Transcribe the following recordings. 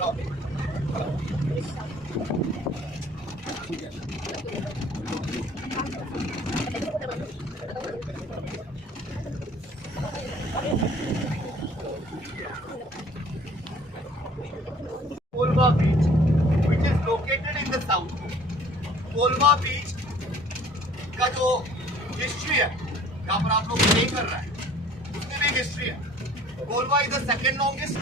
Kolwa beach, which is located in the south. Kolwa बीच का जो history है, जहाँ पर आप लोग स्टे कर रहे हैं, उसमें भी एक हिस्ट्री है. Colva is the second longest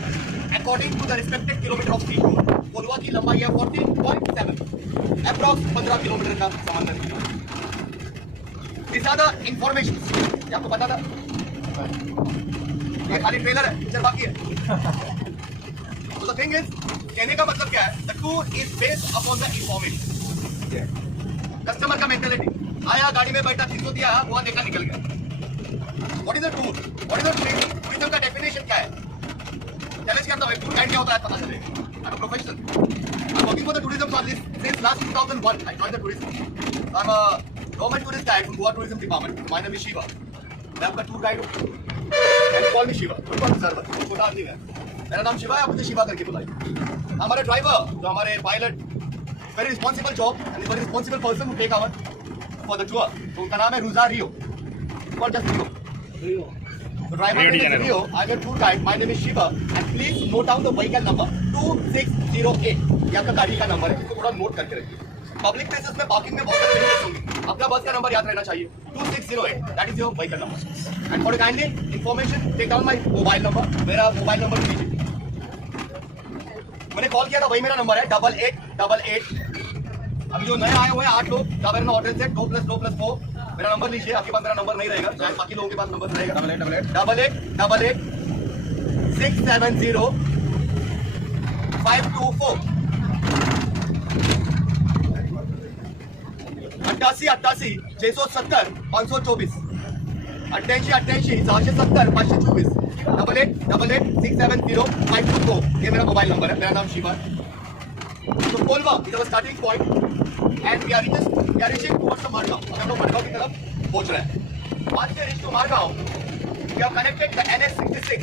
according to the respected kilometre of sea. Colva की लंबाई है 14.7, अप्रॉक्स 15 किलोमीटर का समंदर. This are the information. आपको पता था? ये खाली ट्रेलर है, पिक्चर बाकी है. So the thing is, कहने का मतलब क्या है? The tour is based upon the information. Customer का मेंटेलिटी. आया गाड़ी में बैठा 300 दिया, वहाँ देखा निकल गया. What is the tour? What is the tourism? Tourism का definition क्या है? चैलेंज करता हूँ. टूर गाइड क्या होता है पता चले. I'm a professional. I'm working for the tourism service since last 2001. I joined the tourism. I'm a government tourist guide from Goa Tourism Department. My name is Shiva. मैं आपका tour guide हूँ. And call me Shiva. छोटा आदमी है. मेरा नाम शिवा है, आप मुझे शिवा करके बुलाइए. हमारे ड्राइवर, जो हमारे pilot, very responsible job and very responsible person who take our for the tour. तो उनका नाम है रुजा Rio. Call just Rio. The driver is Rio. I'm your tour guide. My name is Shiva. And please note down the vehicle number 2608. ये आपका गाड़ी का number है. इसको थोड़ा नोट करके रखिए. पब्लिक प्लेसेस में पार्किंग में बहुत सारे लिमिटेशंस होंगे. अपना बस का नंबर याद रहना चाहिए. 2608. That is your vehicle number. And for kindly information, take down my mobile number. मेरा मोबाइल नंबर लीजिए. मैंने कॉल किया था, वही मेरा नंबर है 8888. अभी जो नए आए हुए हैं 8 लोग, जावेद होटल से 2+2+4. मेरा नंबर लीजिए. आपके पास मेरा नंबर नहीं रहेगा, शायद बाकी लोगों के पास नंबर रहेगा. 8888 670 524 8888 670 524 8888 670 524 8888 670 524. ये मेरा मोबाइल नंबर है. मेरा नाम शिवा है. तो Colva is our starting point and we are reaching towards the Margao. हम लोग मारगांव की तरफ पहुंच रहे हैं. Once we reach to Margao, we have connected the NH66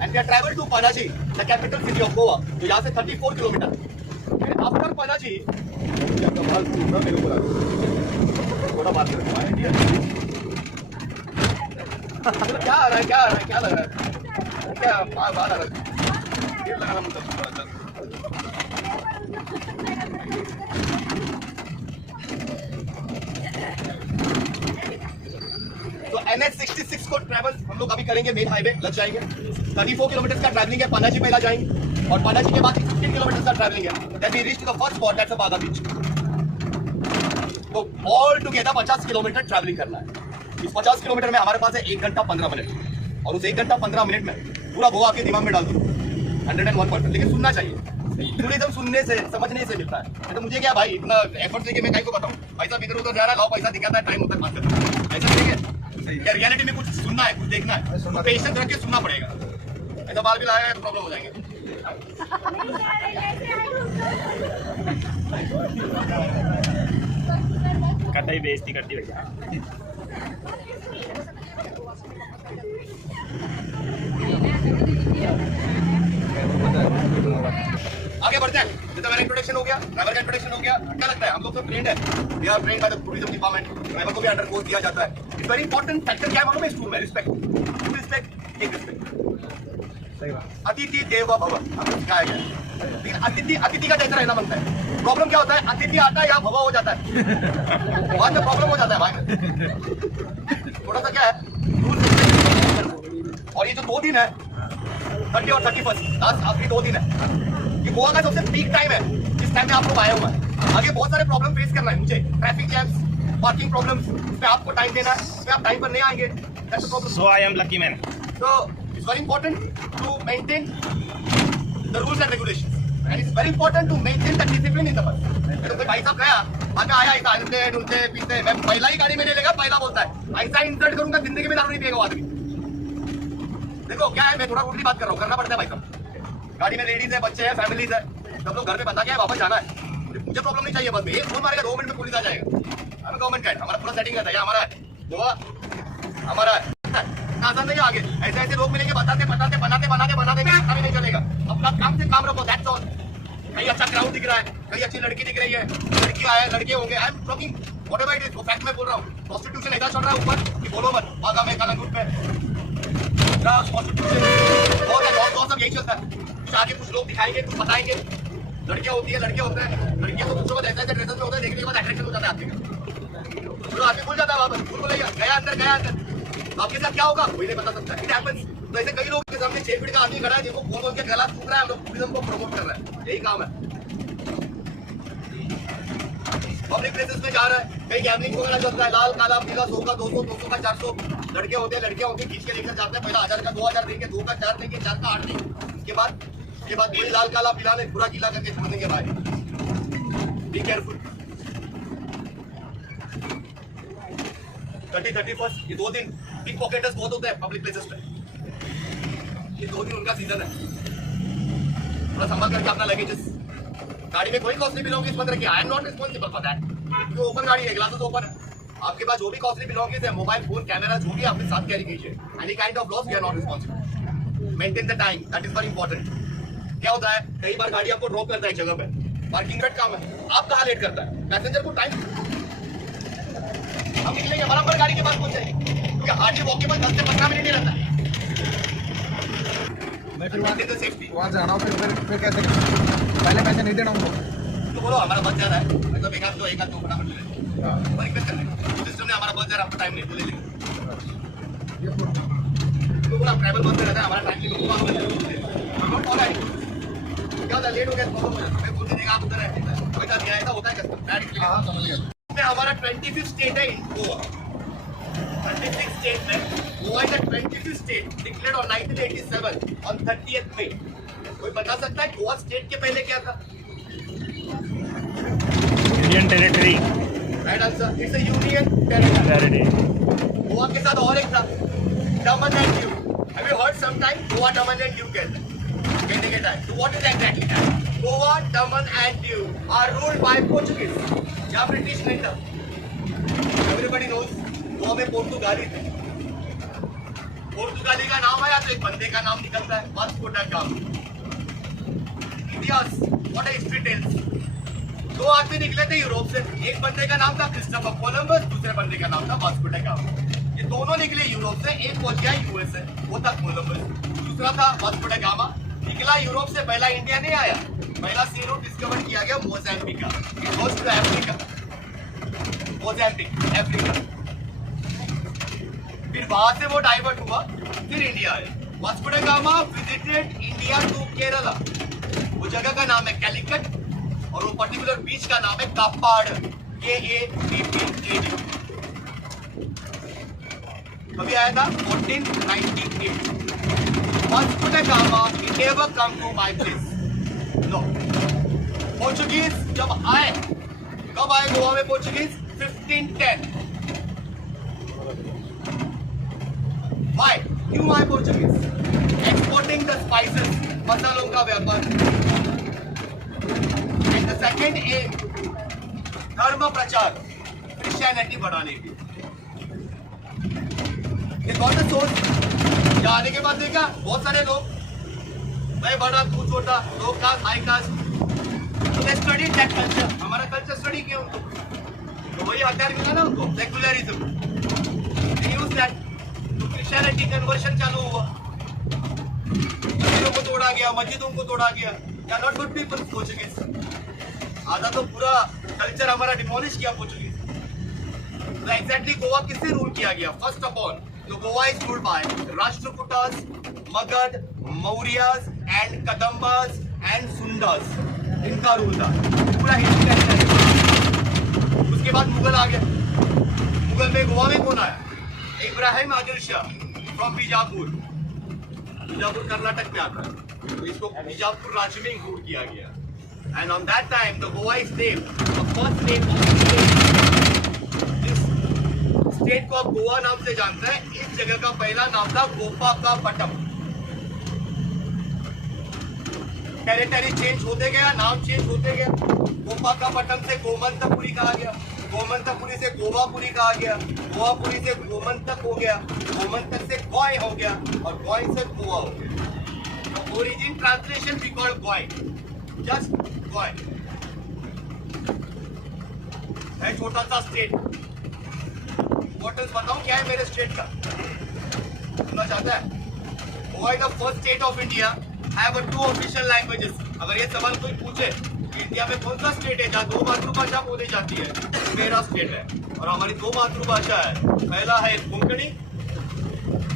and we have traveled to Panaji, the capital city of Goa. तो यहाँ से 34 किलोमीटर. After Panaji, थोड़ा बात करें. क्या आ रहा है? क्या लग रहा है? क्या बात आ रहा है? ये लगाना मतलब. तो NH66 को ट्रैवल हम लोग अभी करेंगे. मेन हाईवे लग जाएंगे. 34 किलोमीटर का ट्रैवलिंग है. पनाजी पहला जाएंगे और पनाजी के बाद 15 किलोमीटर का ट्रैवलिंग है. Then we reach to the first spot, that's Baga beach. तो ऑल टुगेदर 50 किलोमीटर ट्रैवलिंग करना है. इस 50 किलोमीटर में हमारे पास है 1 घंटा 15 मिनट. और उस 1 घंटा 15 मिनट में पूरा गोवा आपके दिमाग में डाल दूँ 101%. लेकिन सुनना चाहिए. टूरिज्म सुनने से समझने से मिलता है. तो मुझे क्या भाई इतना एफर्ट लेके मैं कहीं को बताऊँ भाई साहब इधर उधर जा रहा है, लाओ पैसा दिखाता है, टाइम होता है बात करता है. ऐसा नहीं है. या रियलिटी में कुछ सुनना है, कुछ देखना है, तो पेशेंस रख के सुनना पड़ेगा. ऐसा बाल भी लाया है तो प्रॉब्लम हो जाएंगे. कटाई बेइज्जती करती भैया. आगे बढ़ते हैं. जितना मेरा इंट्रोडक्शन हो गया, ड्राइवर का इंट्रोडक्शन हो गया. क्या लगता है हम लोग तो ट्रेंड है. We are trained by the tourism department. Driver को भी अंडर कोर्स दिया जाता है. इट्स वेरी इंपॉर्टेंट फैक्टर क्या है मालूम है इस टूर में? रिस्पेक्ट. एक रिस्पेक्ट. अतिथि देवो भव हमको सिखाया गया है. लेकिन अतिथि का जैसा रहना बनता है. प्रॉब्लम क्या होता है? अतिथि आता है या भव हो जाता है. वहां पे प्रॉब्लम हो जाता है भाई. थोड़ा सा क्या है और ये जो 2 दिन है 30 और 31 लास्ट आखिरी 2 दिन है, ये गोवा का सबसे पीक टाइम है जिस टाइम में आप लोग आए हुए हैं. आगे बहुत सारे प्रॉब्लम फेस करना है मुझे. ट्रैफिक जैम्स, पार्किंग प्रॉब्लम्स, पे आपको टाइम देना है. पे आप टाइम पर नहीं आएंगे. That's the problem. So I am lucky man. So it's very important to maintain the rules and regulations and it's very important to maintain the discipline in the bus. तो कोई भाई साहब गया आगे आया इधर डुलते डुलते पीते, मैं पहला ही गाड़ी में ले लेगा पहला बोलता है. ऐसा इंसल्ट करूंगा जिंदगी में दारू नहीं पिएगा आदमी. देखो क्या है, मैं थोड़ा उल्टी बात कर रहा हूँ, करना पड़ता है भाई साहब. गाड़ी में लेडीज है, बच्चे हैं, फैमिलीज है, सब लोग घर पे बता के वापस जाना है. मुझे प्रॉब्लम नहीं चाहिए. बस एक फोन मारेगा 2 मिनट में पुलिस आ जाएगा. हमें गवर्नमेंट गाइड हमारा पूरा सेटिंग रहता है. हमारा है गोवा, हमारा है आसान नहीं. आगे ऐसे ऐसे लोग मिलेंगे बताते बनाते भी नहीं चलेगा. अपना काम से काम रखो. That's all. कहीं अच्छा क्राउड दिख रहा है, कहीं अच्छी लड़की दिख रही है, लड़की आए लड़के होंगे, आई am talking whatever it is, fact में बोल रहा हूँ। प्रोस्टिट्यूशन ऐसा चल रहा है ऊपर कि बोलो मत, भागा में कलंगुट पे ड्रग्स, प्रोस्टिट्यूशन बहुत है, बहुत सब यही चलता है। शादी कुछ लोग दिखाएंगे, कुछ बताएंगे, लड़कियां होती है, लड़के होते हैं, लड़कियां तो कुछ ऐसे ऐसे ड्रेसेस में होते हैं, देखने के बाद अट्रैक्शन हो जाता है आदमी का, तो आदमी भूल जाता है वापस, भूल भुलैया गया अंदर, आपके साथ क्या होगा कोई नहीं बता सकता, इट हैपेंस। तो ऐसे कई लोगों के सामने 6 फीट का आदमी खड़ा है जिनको बोल के गला सूख रहा है, हम लोग टूरिज्म को प्रमोट कर रहे हैं, यही काम है। पब्लिक प्लेसेस में जा रहा है, कहीं गैमलिंग वगैरह चलता है, लाल काला पीला 100 का 200, 200 का 400, लड़के होते हैं, लड़कियां होती है, खींच के लेकर जाते हैं, पहला 1000 का 2000 देंगे, 2 का 4 देंगे, 4 का 8 देंगे, उसके बाद वही लाल काला पीला ने पूरा गीला करके छोड़ देंगे भाई, बी केयरफुल। 31st ये 2 दिन पिक पॉकेटर्स बहुत होते हैं पब्लिक प्लेसेस पे, ये 2 दिन उनका सीजन है, थोड़ा संभाल करके अपना लगेजेस, गाड़ी में कोई कॉस्टली बिलोंगिंग्स मत रखिए, I am not responsible for that, क्योंकि ओपन गाड़ी है, ग्लासेस ओपन है, आपके पास जो भी कॉस्टली बिलोंगिंग्स है, मोबाइल फोन कैमरा जो भी आपके साथ कैरी कीजिए, any kind of loss we are not responsible, maintain the time, that is very important. क्या होता है कई बार गाड़ी आपको ड्रॉप करता है जगह पे, पार्किंग का काम है, आप कहाँ लेट करता है, पैसेंजर को टाइम, हम निकलेंगे बराबर गाड़ी के पास पहुंच जाएंगे, क्योंकि हार्डली वॉकेबल 10 से 15 मिनट ही रहता है। मैं फिर वहाँ जाना हो, फिर कैसे पहले पैसे नहीं देना उनको, तो बोलो हमारा बच जा रहा है, मतलब एक आध दो फटाफट ले लेंगे, रिक्वेस्ट कर लेंगे, सिस्टम ने हमारा बच जा रहा है, आपका टाइम नहीं तो ले लेंगे, तो पूरा ट्रैवल बंद रहता है, हमारा टाइम नहीं तो हम ले लेंगे, क्या होता है लेट हो गया प्रॉब्लम हो जाता है, मैं बोलते नहीं आप उधर है, पैसा दिया ऐसा होता है कस्टमर। हाँ समझ गया। में हमारा 25th स्टेट है गोवा, 26th स्टेट में Goa is the 25th state declared on 1987 on 30th मई। कोई बता सकता है गोवा स्टेट के पहले क्या था? Indian territory. Right answer, it's a union territory. Goa के साथ और एक था Daman and Diu, have you heard some time Goa Daman and Diu कहने के टाइम, तो what is exactly that? Goa Daman and Diu are ruled by Portuguese, या ब्रिटिश नहीं था, एवरीबॉडी नोज, गोवा में पोर्तुगाली थे, पोर्तुगाली का नाम आया तो एक बंदे का नाम निकलता है, वास्को दा गामा। इतिहास, व्हाट हिस्ट्री टेल्स, 2 आदमी निकले थे यूरोप से, एक बंदे का नाम था क्रिस्टोफर कोलंबस, दूसरे बंदे का नाम था वास्को दा गामा। ये दोनों निकले यूरोप से, एक पहुंच गया यूएसए, वो था कोलंबस, दूसरा था वास्को दा गामा। निकला यूरोप से, पहला इंडिया नहीं आया, पहला सी रूट डिस्कवर किया गया मोजाम्बिक का, it goes to Africa, Mozambique Africa, फिर वहां से वो डाइवर्ट हुआ, फिर इंडिया आया। Vasco da Gama visited India to Kerala, वो जगह का नाम है कैलिकट और वो पर्टिकुलर बीच का नाम है कापाड़, KAPPAD। कभी आया था 1498। Vasco da gamma he never come to my place, no। Portuguese जब आए, कब आए गोवा में पोर्चुगीज? 1510। Why? क्यों आए पोर्चुगीज? Exporting the spices, मसालों का व्यापार। And the second aim, धर्म प्रचार, क्रिश्चियनिटी बढ़ाने की। ये कौन सा सोच? यहाँ आने के बाद देखा बहुत सारे लोग, मैं बड़ा तू छोटा, low caste high caste, study that culture, हमारा कल्चर स्टडी किया उनको, तो वही हथियार मिला ना उनको, सेक्युलरिज्म, यूज दैट, तो क्रिश्चियनिटी कन्वर्शन चालू हुआ, मंदिरों को तोड़ा गया, मस्जिदों को तोड़ा गया, या नॉट गुड पीपल पोर्चुगीज, आधा तो पूरा कल्चर हमारा डिमोलिश किया पोर्चुगीज। तो एग्जैक्टली गोवा किससे रूल किया गया? फर्स्ट ऑफ ऑल तो Goa is ruled by Rashtrakutas, Magadha, Mauryas and Kadambas and Sundas, इनका रूल था पूरा हिस्ट्री का। उसके बाद मुगल आ गए, मुगल में गोवा में कौन आया? इब्राहिम आदिल शाह फ्रॉम बीजापुर, बीजापुर कर्नाटक में आता है, तो इसको बीजापुर राज्य में इंक्लूड किया गया। And on that time the Goa is named, the first name of the state, state को आप गोवा नाम से जानते हैं, इस जगह का पहला नाम था गोपाकापट्टम। टेरिटरी चेंज होते गया, नाम चेंज होते गया, गोपाकापट्टम से गोमंतपुरी कहा गया, गोमंतपुरी से गोवापुरी कहा गया, गोवापुरी से गोमंतक हो गया, गोमंतक से गोय हो गया और गोय से गोवा हो गया। तो ओरिजिन ट्रांसलेशन वी कॉल गोय, जस्ट गो अहेड। है छोटा सा स्टेट, इम्पोर्टेंस बताऊं क्या है मेरे स्टेट का, सुनना चाहता है? Goa is the first state of India have 2 official languages. अगर ये सवाल कोई पूछे कि इंडिया में कौन सा स्टेट है जहाँ 2 मातृभाषा बोली जाती है, तो मेरा स्टेट है। और हमारी 2 मातृभाषा है, पहला है कोंकणी,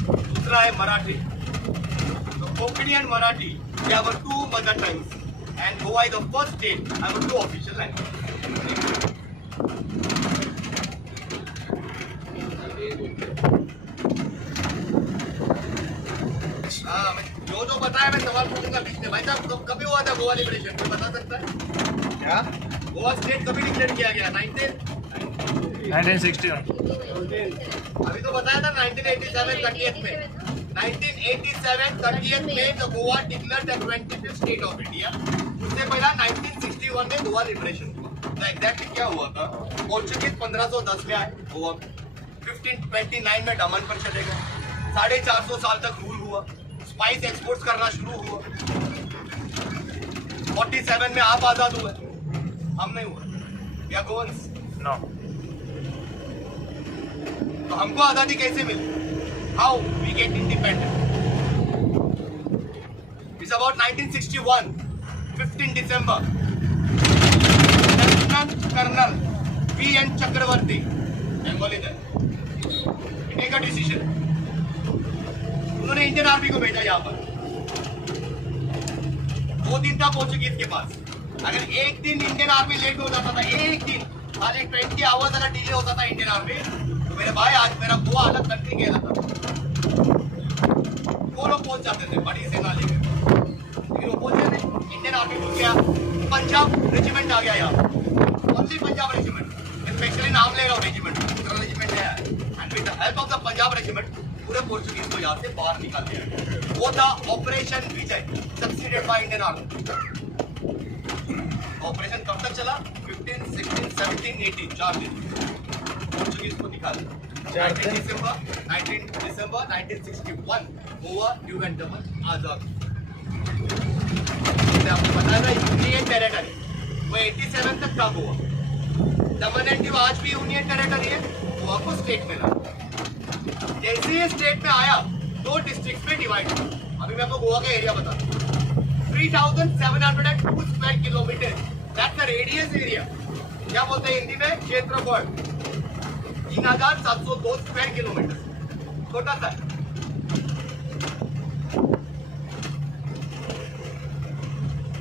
दूसरा है मराठी। तो Konkani and Marathi they have 2 mother tongues and Goa is the first state have 2 official languages. जो बताया मैं सवाल पूछूंगा बीच में। भाई साहब कभी हुआ था गोवा लिबरेशन, कोई बता सकता है क्या? गोवा स्टेट कभी डिक्लेयर किया गया? 1961। अभी तो बताया था 1987 30th में। 1987 30th में तो Goa declare the 25th state of India. उससे पहला 1961 में गोवा लिबरेशन हुआ। तो एग्जैक्टली क्या हुआ था? पोर्चुगीज 1510 में आए गोवा में, 1529 में दमन पर चले गए, 450 साल तक रूल हुआ, स्पाइस एक्सपोर्ट्स करना शुरू हुआ। 47 में आप आजाद हुए, हम नहीं हुए। या गोवंस No. तो हमको आजादी कैसे मिली? How we get independent? It's about 1961 15 December। Lieutenant colonel V.N. Chakravarti Bengali थे, टेक अ डिसीजन। उन्होंने इंडियन आर्मी को भेजा यहाँ पर। 2 दिन था पोर्चुगीज के पास। अगर एक दिन इंडियन आर्मी लेट हो जाता था, एक दिन खाली 20 आवर्स अगर डिले होता था इंडियन आर्मी, तो मेरे भाई आज मेरा गोवा अलग कंट्री गया था। वो लोग पहुंच जाते थे बड़ी सेना लेके, लेकिन वो पहुंचे नहीं। इंडियन आर्मी पहुंच गया, पंजाब रेजिमेंट आ गया यहाँ, ओनली पंजाब रेजिमेंट, स्पेशली नाम लेगा रेजिमेंट, दूसरा रेजिमेंट है। And with the help of the Punjab regiment पूरे पोर्चुगीज को यहाँ से बाहर निकाल दिया। वो था operation Vijay, succeeded by Indian army. Operation कब तक चला? 15, 16, 17, 18 4 दिन पोर्चुगीज को निकाला। 19 दिसंबर 1961 गोवा न्यू एंड दमन आजाद। मैंने आपको बताया था यूनियन टेरिटरी, वो 87 तक था गोवा। दमन एंड दीव आज भी यूनियन टेरिटरी है, गोवा को स्टेट मिला। जैसे ये स्टेट में आया 2 डिस्ट्रिक्ट में डिवाइड हुआ। अभी मैं आपको गोवा का एरिया बता रहा हूँ। 3702 square kilometre, that's the radius area. क्या बोलते हैं हिंदी में? क्षेत्रफल। 3702 स्क्वायर किलोमीटर, छोटा सा।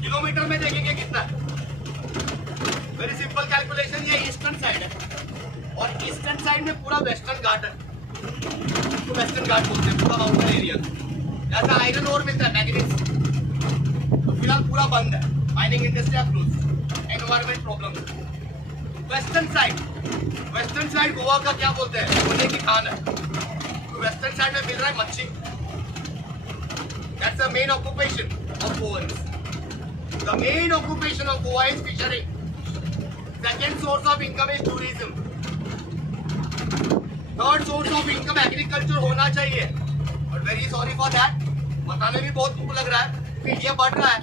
किलोमीटर में देखेंगे कितना है? Very simple calculation. ये ईस्टर्न साइड है और ईस्टर्न साइड में पूरा वेस्टर्न घाट है, तो वेस्टर्न घाट बोलते हैं पूरा माउंटेन एरिया। जैसा आयरन ओर मिलता है, मैग्नीज, तो फिलहाल पूरा बंद है, mining industry close, environment problem. Western side Goa का क्या बोलते हैं? सोने की खान है। तो वेस्टर्न साइड में मिल रहा है मच्छी, that's the main occupation of Goans. The main occupation of Goa is fishering. Second source of income is tourism. Third source of income agriculture होना चाहिए, और वेरी सॉरी फॉर दैट, बताने भी बहुत दुख लग रहा है कि ये बढ़ रहा है,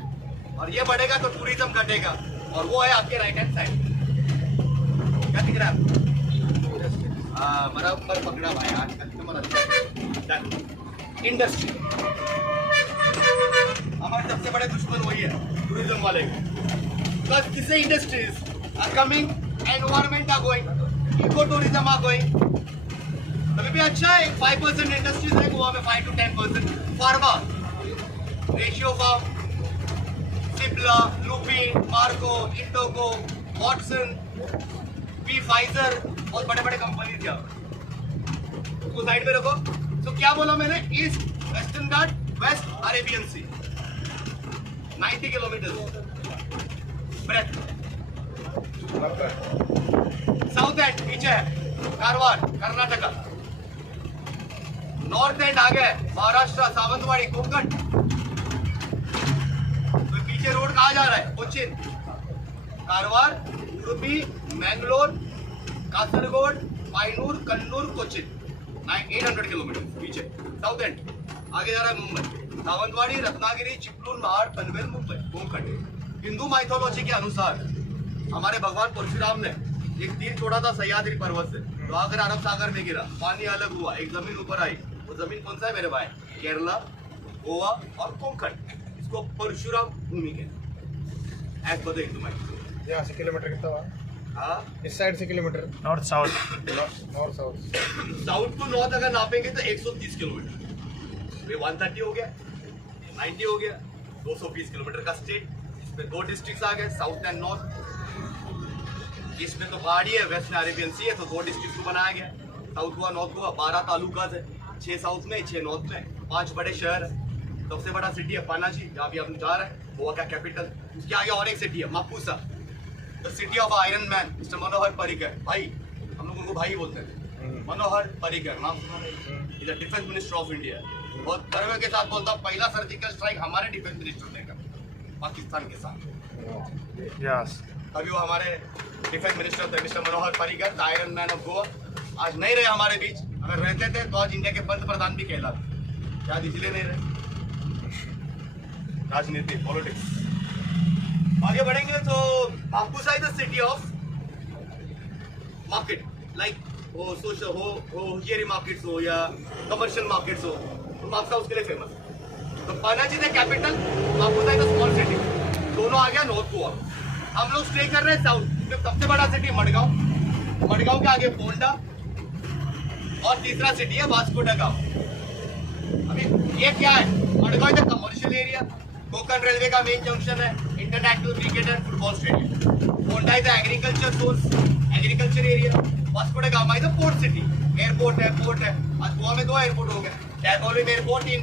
और ये बढ़ेगा तो टूरिज्म घटेगा, और वो है आपके राइट हैंड साइड। क्या दिख रहा है? बराबर पकड़ा भाई, आज कस्टमर अच्छा। इंडस्ट्री हमारे सबसे बड़े दुश्मन वही है, टूरिज्म वाले। Because these industries are coming, environment are going, eco-tourism are going. अभी भी अच्छा है, 5% इंडस्ट्रीज है गोवा में, 5 to 10%। Pharma, ratio pharm, Cipla, Lupin, मार्को, इंडोको, वॉटसन, बी फाइजर, बहुत बड़े बड़े कंपनी क्या उसको साइड में रखो। तो क्या बोला मैंने? East western Ghat, west Arabian sea, 90 kilometre breadth. South end पीछे है कारवार, कर्नाटका। नॉर्थ एंड आ गए महाराष्ट्र, सावंतवाड़ी, कोंकण। तो पीछे रोड कहाँ जा रहा है? कोचिन, कारवार, उडुपी, मैंगलोर, कासरगोड, पाइनूर, कन्नूर, कोचिन। 800 किलोमीटर पीछे साउथ एंड। आगे जा रहा है मुंबई, सावंतवाड़ी, रत्नागिरी, चिपलून, महाड, पनवेल, मुंबई, कोंकण। हिंदू माइथोलॉजी के अनुसार हमारे भगवान परशुराम ने एक तीर छोड़ा था सह्याद्री पर्वत से, तो आकर अरब सागर में गिरा, पानी अलग हुआ, एक जमीन ऊपर आई। वो जमीन कौन सा है मेरे भाई? केरला, गोवा और कोंकण। इसको परशुराम भूमि कहते हैं। बता हिंदू माइथोलॉजी। यहाँ से किलोमीटर कितना हुआ? हाँ, इस साइड से kilometre north south north south south to north अगर नापेंगे तो 130 किलोमीटर। ये 130 हो गया, 90 हो गया, 220 किलोमीटर का स्टेट। इसमें 2 डिस्ट्रिक्ट्स आ गए, साउथ एंड नॉर्थ। इसमें तो पहाड़ी है, वेस्ट में अरेबियन सी है, तो 2 डिस्ट्रिक्ट को बनाया गया, साउथ गोवा नॉर्थ गोवा। 12 तालुकात है, 6 साउथ में, 6 नॉर्थ में, 5 बड़े शहर है। सबसे बड़ा सिटी है पनाजी, जहाँ भी हम जा रहे हैं, गोवा का कैपिटल। उसके आगे और एक सिटी है Mapusa, the city of iron man, mister Manohar Parrikar. भाई, हम लोग उनको भाई बोलते हैं, मनोहर पर्रिकर। नाम सुना? Is the defence minister of India. बहुत गर्व के साथ बोलता हूँ, पहला सर्जिकल स्ट्राइक हमारे डिफेंस मिनिस्टर ने करा पाकिस्तान के साथ। यस अभी वो हमारे डिफेंस मिनिस्टर थे, mister Manohar Parrikar, the iron man of Goa. आज नहीं रहे हमारे बीच, अगर रहते थे तो आज इंडिया के पंत प्रधान भी कहलाते। शायद इसलिए नहीं रहे। राजनीति, पॉलिटिक्स। आगे बढ़ेंगे तो Mapusa is the city of market, like वो सोशल हो हियरी मार्केट्स हो या कमर्शियल मार्केट्स हो, तो मापुसा उसके लिए फेमस है। तो Panaji the capital, Mapusa is the small city. दोनों आ गया नॉर्थ गोवा। हम लोग स्टे कर रहे हैं साउथ में। सबसे बड़ा सिटी मडगांव, मडगांव के आगे पोंडा, और तीसरा सिटी है वास्को ड गामा। अभी ये क्या है? Margao is the commercial area, Konkan railway का मेन जंक्शन है, international cricket and football stadium. Ponda is the agriculture source, agriculture area. Vasco da Gama is the port city, airport है, पोर्ट है। आज गोवा में 2 एयरपोर्ट हो गए, Tagore airport in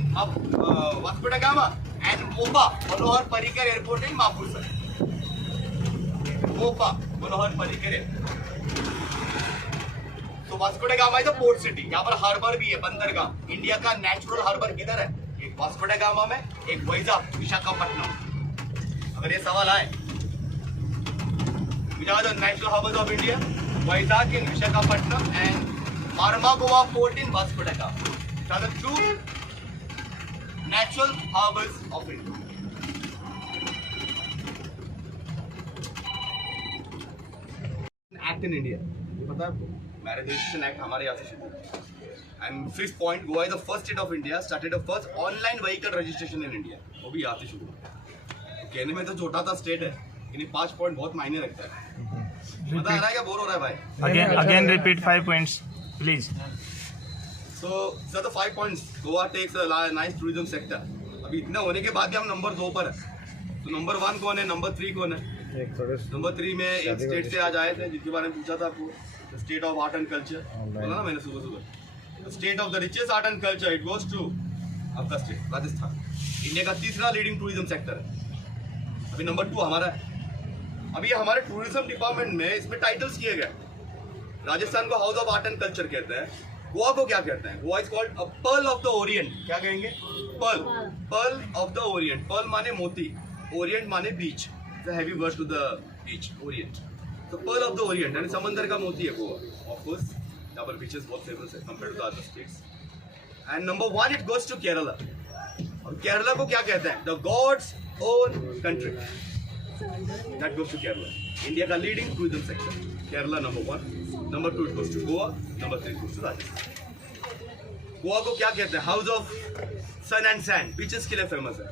Vasco da Gama and Mopa Manohar Parrikar airport in Mapusa. Mopa Manohar Parrikar airport. तो Vasco da Gama is the port city. यहाँ पर हार्बर भी है, बंदरगाह। इंडिया का नेचुरल हार्बर किधर है? एक वास्को ड गामा में, एक वाइजाग, विशाखापट्टनम। अगर ये सवाल आए, national harbours of India, Vizag in Visakhapatnam and Marmagoa port in Vasco da Gama. These are the 2 natural harbors of India. Act in India, ये पता है आपको? मैरिज रजिस्ट्रेशन एक्ट हमारे यहाँ से शुरू हुआ। And 5th point, Goa is the first state of India started the first online vehicle registration in India. वो भी यहाँ से शुरू हुआ। कहने में तो छोटा सा स्टेट है, लेकिन 5 पॉइंट बहुत मायने रखता है। पता आ रहा है क्या? बोर हो रहा है भाई? Again repeat 5 points please. So, the 5 points. Goa takes a nice tourism sector. अभी इतना होने के बाद भी हम नंबर 2 पर है। तो नंबर 1 कौन है, नंबर 3 कौन है? नंबर 3 में एक स्टेट से आज आए थे, जिसके बारे में पूछा था आपको, state of art and culture. बोला ना मैंने सुबह। State of the richest art and culture, it goes to आपका स्टेट राजस्थान। इंडिया का तीसरा लीडिंग टूरिज्म सेक्टर है। अभी नंबर 2 हमारा है। अभी हमारे टूरिज्म डिपार्टमेंट में इसमें टाइटल्स किए गए। राजस्थान को house of art and culture कहते हैं। गोवा को क्या कहते हैं? Goa is called a pearl of the orient. क्या कहेंगे? Pearl, pearl of the orient. Pearl माने मोती, ओरिएंट माने beach. It's a heavy word to the beach, orient. तो पर्ल ऑफ द ओरिएंट यानी समंदर का मोती है गोवा। ऑफ कोर्स यहाँ पर बीचेस बहुत फेमस है compare to other states. And number 1 it goes to Kerala. और केरला को क्या कहते हैं? The god's own country, that goes to Kerala. India का leading tourism sector, Kerala number 1। Number 2 it goes to Goa, number 3 goes to Rajasthan. Goa को क्या कहते हैं? House of sun and sand, beaches के लिए फेमस है।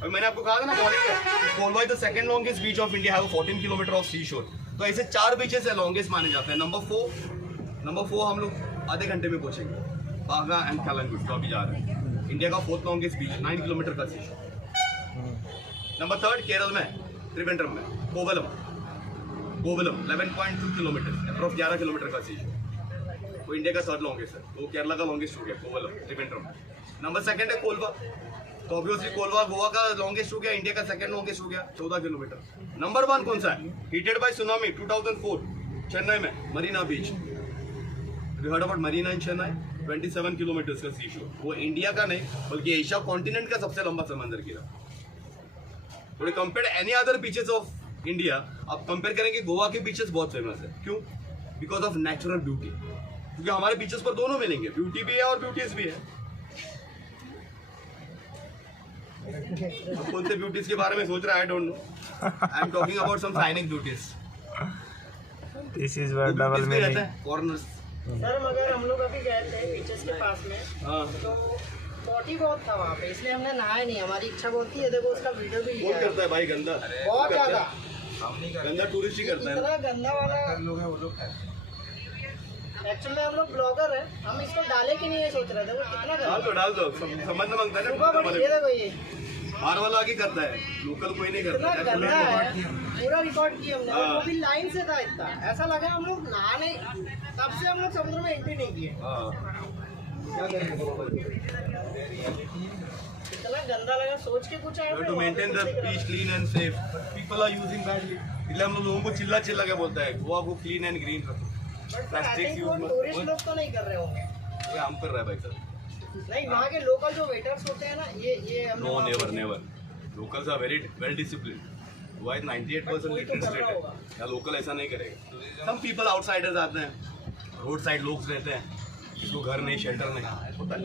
अभी मैंने आपको कहा था ना मॉर्निंग में, Colva is the second longest beach of India, have 14 kilometre of sea shore. तो ऐसे 4 बीचेस है लॉन्गेस्ट माने जाते हैं। नंबर 4 हम लोग आधे घंटे में पहुंचेंगे, बागा एंड कलंगुट। तो अभी जा रहे हैं। इंडिया का 4th लॉन्गेस्ट बीच, 9 किलोमीटर का सी शोर। नंबर 3 केरल में, त्रिवेंद्रम में, कोवलम 11.2 किलोमीटर, अप्रॉक्स 11 किलोमीटर का सी शोर। वो इंडिया का 3rd लॉन्गेस्ट है, वो केरला का लॉन्गेस्ट हो गया कोवलम, त्रिवेंद्रम। नंबर 2 है कोलवा। तो ऑब्वियसली कोलवा गोवा का लॉन्गेस्ट हो गया, इंडिया का 2nd लॉन्गेस्ट हो गया, 14 किलोमीटर। नंबर 1 कौन सा है? हिटेड बाय सुनामी 2004, चेन्नई में Marina beach. We heard about Marina in Chennai, 27 kilometre का सी शोर। वो इंडिया का नहीं बल्कि एशिया कॉन्टिनेंट का सबसे लंबा समंदर किनारा। थोड़ी compare any other beaches of India, आप कंपेयर करेंगे गोवा के बीचेस बहुत फेमस है। क्यों? Because of natural beauty. क्योंकि हमारे बीचेस पर दोनों मिलेंगे, ब्यूटी भी है और ब्यूटीज भी है। कौन से ब्यूटीज के बारे में सोच रहा है, I don't know. I am talking about some scenic beauties. This is where double meaning. Corners. Sir मगर हम लोग अभी गए थे बीचेस के पास में, हाँ, तो पॉटी बहुत था वहाँ पे, इसलिए हमने नहाया नहीं। हमारी इच्छा बहुत थी, ये देखो उसका वीडियो भी लिया कौन है। करता है भाई गंदा? बहुत ज्यादा गंदा टूरिस्ट ही करता है। इतना गंदा वाला। लोग हैं वो लोग हैं। एक्चुअली हम लोग ब्लॉगर हैं, हम इसको डाले कि नहीं ये सोच रहे थे। वो कितना गंदा डाल दो समझ में मांगता है सुबह ना। बड़ी, ये देखो ये बाहर वाला आगे करता है, लोकल कोई नहीं इतना करता है। गंदा है। पूरा रिकॉर्ड किया हमने, और हाँ। वो भी लाइन से था। इतना ऐसा लगा हम लोग नहाने, तब से हम लोग समुद्र में एंट्री नहीं किए। हाँ, इतना गंदा लगा, सोच के कुछ आया। to maintain the beach clean and safe, but people are using badly. इसलिए हम लोगों को चिल्ला चिल्ला के बोलता है गोवा को क्लीन एंड ग्रीन रखो। प्लास्टिक यूज मत टूरिस्ट करो। लोग तो नहीं कर रहे होंगे। ये हम कर रहा है भाई साहब। नहीं, वहाँ के लोकल जो वेटर्स होते हैं ना, ये हमने नो वहाँ नेवर पे- never. Locals are very well discipline. Goa 98% literate state है, या लोकल ऐसा नहीं करेगा। सम पीपल आउटसाइडर्स आते हैं, रोड साइड लोग रहते हैं, जिसको घर नहीं, शेल्टर नहीं होता है।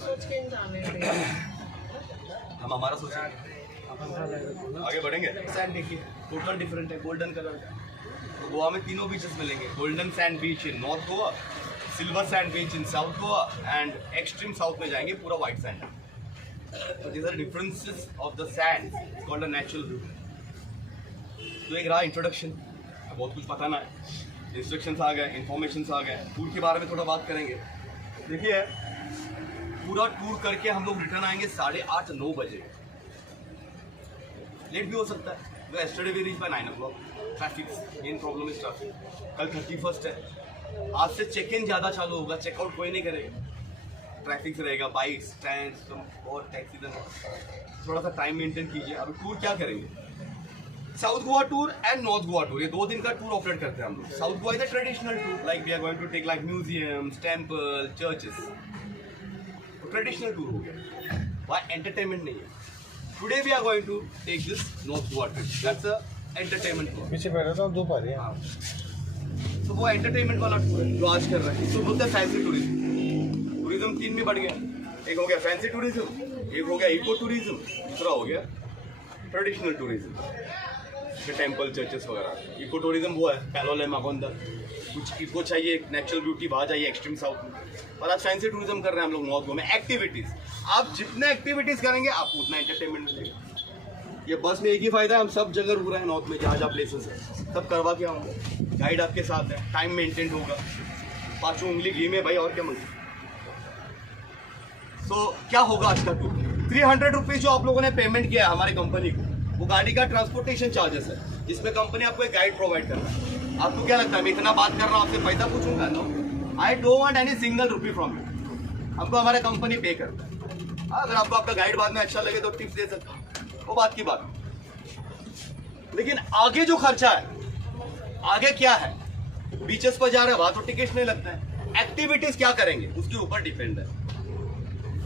सोच के इंसान है। हम हमारा सोचेंगे, आगे बढ़ेंगे। सैंड देखिए टोटल डिफरेंट है, गोल्डन कलर का। तो गोवा में तीनों बीचेस मिलेंगे। Golden sand beach in north Goa, silver sand beach in south Goa, and extreme south में जाएंगे पूरा white sand. So these are differences of the sand. It's called a natural beauty. तो एक रहा इंट्रोडक्शन, बहुत कुछ पता ना है, इंस्ट्रक्शंस आ गए, इन्फॉर्मेशंस आ गए। टूर के बारे में थोड़ा बात करेंगे। देखिए पूरा टूर करके हम लोग रिटर्न आएंगे 8:30-9 बजे। लेट भी हो सकता है, yesterday we reached by 9 o'clock. Traffic main problem is traffic. कल 31st है, आज से चेक इन ज़्यादा चालू होगा, चेकआउट कोई नहीं करेगा। ट्रैफिक रहेगा, बाइक स्टैंड और टैक्सी। थोड़ा सा टाइम मेंटेन कीजिए। अब टूर क्या करेंगे, south Goa tour and north Goa tour, ये 2 दिन का टूर ऑपरेट करते हैं हम लोग। South Goa is a traditional tour, like we are going to take like museums, temple, churches. Traditional tour हो गया, वहाँ एंटरटेनमेंट नहीं है। Today we are going to take this north Goa tour, that's a entertainment tour. पीछे बैठा था दोपहर है। हाँ, तो वो एंटरटेनमेंट वाला टूर है जो आज कर रहे हैं। इसको बोलते हैं फैंसी टूरिज्म। टूरिज्म 3 में बढ़ गया, एक हो गया फैंसी टूरिज्म, एक हो गया इको टूरिज्म, दूसरा हो गया ट्रेडिशनल टूरिज्म, टेम्पल, चर्चेस वगैरह। इको टूरिज्म वो है पैलोले माकोंदा, कुछ इको चाहिए, नेचुरल ब्यूटी, वहाँ जाइए एक्सट्रीम साउथ में। और आज फैंसी टूरिज्म कर रहे हैं हम लोग नॉर्थ गोवा में। एक्टिविटीज़, आप जितने एक्टिविटीज़ करेंगे आपको उतना एंटरटेनमेंट मिलेगा। ये बस में एक ही फायदा है, हम सब जगह रुक रहे हैं नॉर्थ में, जहाँ जहाँ प्लेसेस है सब करवा के आऊँगा। गाइड आपके साथ है, टाइम मेंटेन होगा, 5 उंगली घी में भाई, और क्या मंगे। तो क्या होगा आज का टूर, 300 रुपीज़ जो आप लोगों ने पेमेंट किया है हमारी कंपनी को, वो गाड़ी का ट्रांसपोर्टेशन चार्जेस है, जिसमें कंपनी आपको एक गाइड प्रोवाइड कर रहा है। आपको क्या लगता है मैं इतना बात कर रहा हूँ, आपसे पैसा पूछूंगा? No, I don't want any single rupee from you. हमको हमारा कंपनी पे करता है। अगर आपको आपका गाइड बाद में अच्छा लगे तो टिप्स दे सकते हो, वो बात की बात। लेकिन आगे जो खर्चा है, आगे क्या है, बीचेस पर जा रहे हैं वहां तो टिकट नहीं लगता है। एक्टिविटीज क्या करेंगे उसके ऊपर डिपेंड है।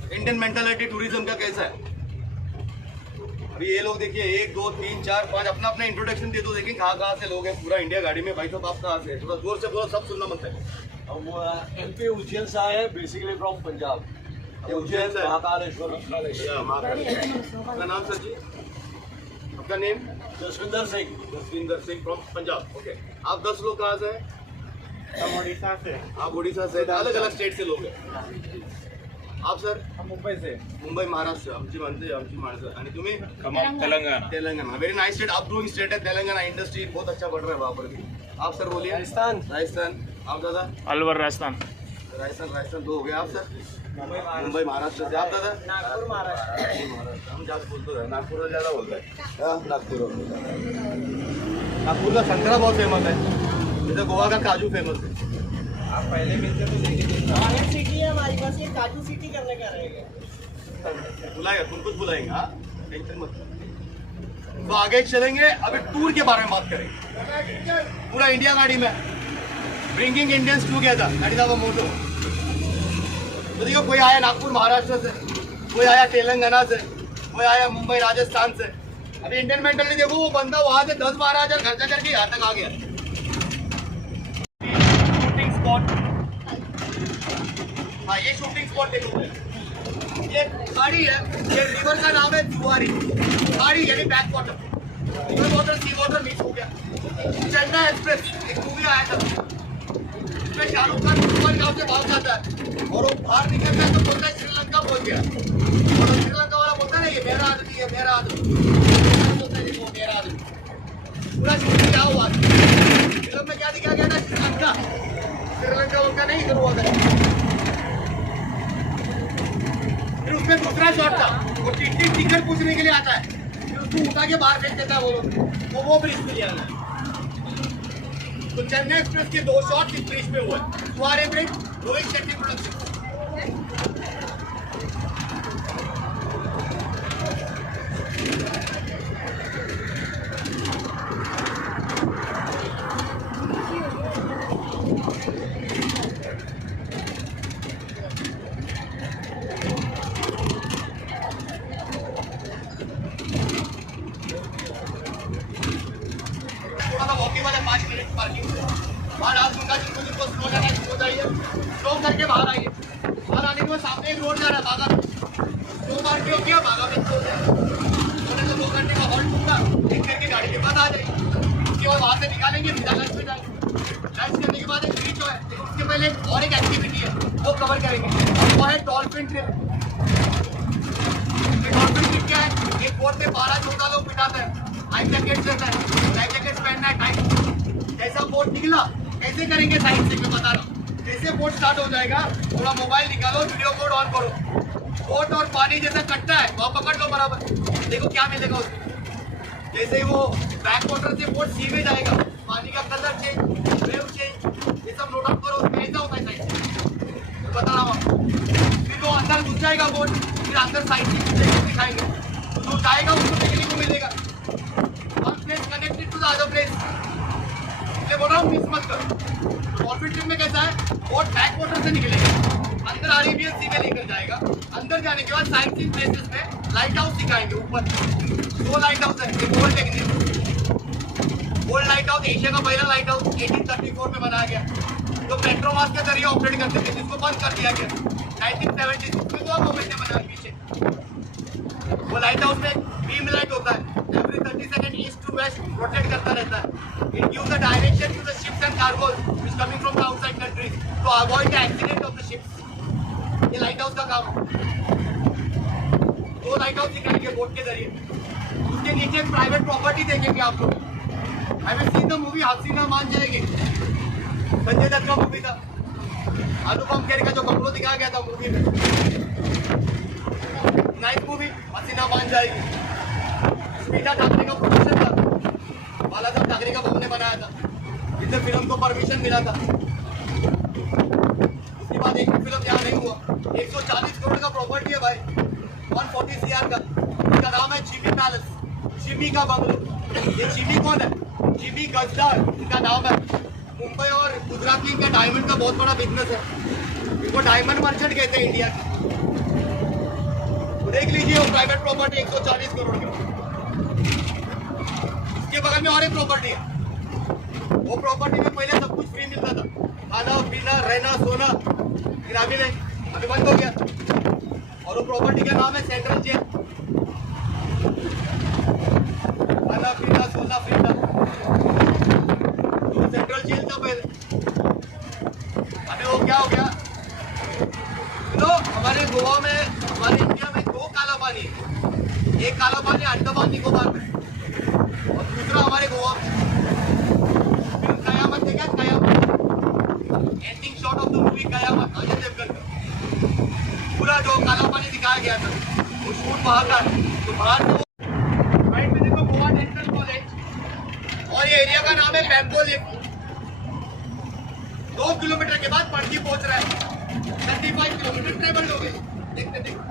इंडियन मेंटालिटी टूरिज्म का कैसा है, अभी ये लोग देखिए 1 2 3 4 5 अपना अपना इंट्रोडक्शन दे दो, देखिए कहाँ से लोग हैं। पूरा इंडिया गाड़ी में, भाई साहब आप कहाँ से? थोड़ा जोर से बोलो, सब सुनना मत है। हम एमपी उज्जैन से आए हैं, बेसिकली फ्रॉम पंजाब। उज्जैन से महाकालेश्वर। आपका नाम सर जी? आपका name? Jaswinder Singh. Jaswinder Singh from Punjab. Okay, आप 10 लोग कहाँ से हैं? हम उड़ीसा से। आप उड़ीसा से, अलग अलग स्टेट से लोग हैं। आप सर? हम मुंबई से। मुंबई महाराष्ट्र, आमची माणसं। आणि तुम्ही? Telangana. Telangana, very nice state, आप ग्रोइंग स्टेट है तेलंगाना। इंडस्ट्री बहुत अच्छा बढ़ रहा है वहाँ पर भी। आप सर बोलिए। राजस्थान। आप दादा? अलवर राजस्थान। राजस्थान 2 हो गए। आप सर? मुंबई महाराष्ट्र से। आप दादा? नागपुर महाराष्ट्र। हम ज़्यादा बोलते हैं, नागपुर ज़्यादा बोलते हैं। नागपुर का संतरा बहुत फेमस है, जैसे गोवा का काजू फेमस है। आप पहले मिलते तो देखिए। ऑरेंज सिटी है हमारी, बस ये काजू सिटी करने का रहेगा। बुलाएगा, तुम कुछ बुलाएंगे। हाँ, टेंशन मत। तो आगे चलेंगे, अभी टूर के बारे में बात करेंगे। पूरा इंडिया गाड़ी में, bringing Indians together, that is our motto. तो देखो, कोई आया नागपुर महाराष्ट्र से, कोई आया तेलंगाना से, कोई आया मुंबई राजस्थान से। अभी इंडियन मेंटली देखो, वो बंदा वहां से 10-12 हजार खर्चा करके यहाँ तक आ गया। शूटिंग स्पॉट, हाँ ये शूटिंग स्पॉट देखो, ये खाड़ी है, ये रिवर का नाम है जुआरी, खाड़ी यानी बैक वाटर, रिवर वाटर सी वाटर मिक्स हो गया। चेन्नई एक्सप्रेस एक मूवी आया था, इसमें शाहरुख खान मुंबई गांव से भाग जाता है और वो बाहर निकलता है तो बोलता है श्रीलंका पहुंच गया, और श्रीलंका वाला बोलता है ये मेरा आदमी है, मेरा आदमी, बोलता है वो मेरा आदमी। पूरा शूटिंग क्या हुआ फिल्म में, क्या दिखाया गया था, श्रीलंका, श्रीलंका उनका नहीं इधर हुआ था। फिर उसमें दूसरा शॉट था, वो टिकट पूछने के लिए आता है, फिर उसको उठा के बाहर फेंक देता है वो लोग, वो ब्रिज पे लिया है। तो चेन्नई एक्सप्रेस के 2 शॉट इस ब्रिज पे हुए, तुम्हारे bridge Rohit Shetty production. Walking वाले 5 मिनट पार्किंग बाहर आप दूंगा, जिनको स्लो जाना स्लो जाइए, स्लो करके बाहर आइए। बाहर आने के बाद सामने एक रोड जा रहा है बागा में, 2 बार क्यों किया बागा में, 2 घंटे का हॉल्ट दूंगा, एक करके गाड़ी के बाद आ जाएगी, उसके बाद वहाँ से निकालेंगे, सीधा लंच पे जाएंगे। लंच करने के बाद एक बीच है, उसके पहले और एक एक्टिविटी है वो कवर करेंगे, वो है डॉल्फिन ट्रिप। डॉल्फिन ट्रिप क्या है, एक बोट से 12-14 लोग बिठाते हैं, लाइफ जैकेट देता है, लाइफ जैकेट पहनना है टाइम। जैसा बोट निकला कैसे करेंगे साइड से मैं बता रहा हूँ, जैसे बोट स्टार्ट हो जाएगा थोड़ा मोबाइल निकालो, वीडियो कोड ऑन करो, बोट और पानी जैसा कटता है वहाँ पकड़ लो बराबर, देखो क्या मिलेगा उसको। जैसे ही वो बैक वाटर से बोट सी में जाएगा, पानी का कलर चेंज, वेव चेंज, ये सब नोट आउट करो, कैसा होता है साइड से बता रहा हूँ। फिर वो अंदर घुस जाएगा बोट, फिर अंदर साइड से दिखाएंगे, जो जाएगा उसको देखने को मिलेगा। One place connected to the other place, इसलिए बोल रहा हूँ मिस मत करो। डॉल्फिन ट्रिप में कैसा है, बोट बैक वाटर से निकलेगा, अंदर अरेबियन सी में लेकर जाएगा, अंदर जाने के बाद साइट सीइंग प्लेसेस में लाइट हाउस दिखाएंगे। ऊपर 2 लाइट हाउस है, एक old technique, old light house Asia का पहला लाइट हाउस 1834 में बनाया गया, तो पेट्रोमास के जरिए ऑपरेट करते थे, जिसको बंद कर दिया गया 1976 में। 2 गवर्नमेंट ने बनाया पीछे, वो लाइट हाउस में बीम लाइट होता है, every 30 second east to west rotate करता रहता है। It gives the direction to the ships and cargos which coming from the outside countries to avoid the accident of the ships. ये lighthouse का काम है। 2 light house दिखाएंगे boat के जरिए, उसके नीचे एक प्राइवेट प्रॉपर्टी देखेंगे आप लोग। I have seen the movie Haseena Maan Jaayegi, Sanjay Dutt का मूवी था, अनुपम खेर का जो बंगलो दिखाया गया था मूवी में, नाइस मूवी हसीना मान जाएगी। स्मिता ठाकरे का प्रोडक्शन था, बालासाहब ठाकरे का बहू ने बनाया था, जिससे फिल्म को परमिशन मिला था। उसके बाद एक फिल्म यहाँ नहीं हुआ। 140 करोड़ का प्रॉपर्टी है भाई, 140 CR का, इसका नाम है जिमी पैलेस, जिमी का बंगलो। ये जिमी कौन है, जिमी गजदार इनका नाम है। मुंबई और गुजरात की इनका डायमंड का बहुत बड़ा बिजनेस है, इनको डायमंड मर्चेंट कहते हैं इंडिया की। देख लीजिए वो प्राइवेट प्रॉपर्टी 140 करोड़ की। इसके बगल में और एक प्रॉपर्टी है, वो प्रॉपर्टी में पहले सब कुछ फ्री मिलता था, खाना पीना रहना सोना, लेकिन अभी नहीं, अभी बंद हो गया। और वो प्रॉपर्टी का नाम है सेंट्रल जेल, खाना पीना सोना फ्री था, तो सेंट्रल जेल था पहले। अभी वो क्या हो गया, तो हमारे गोवा में, हमारे इंडिया में 2 काला पानी है, एक काला पानी अंडमान निकोबार में और दूसरा हमारे गोवा में। फिर कयामत देखा, Qayamat ending shot of the movie Qayamat, Ajay Devgan का पूरा जो काला पानी दिखाया गया था वो शूट वहाँ का है। तो बाहर से राइट में देखो गोवा डेंटल कॉलेज, और ये एरिया का नाम है पैम्पोलिम। 2 किलोमीटर के बाद पणजी पहुंच रहा है, 35 किलोमीटर ट्रेवल हो गई देखते देखते।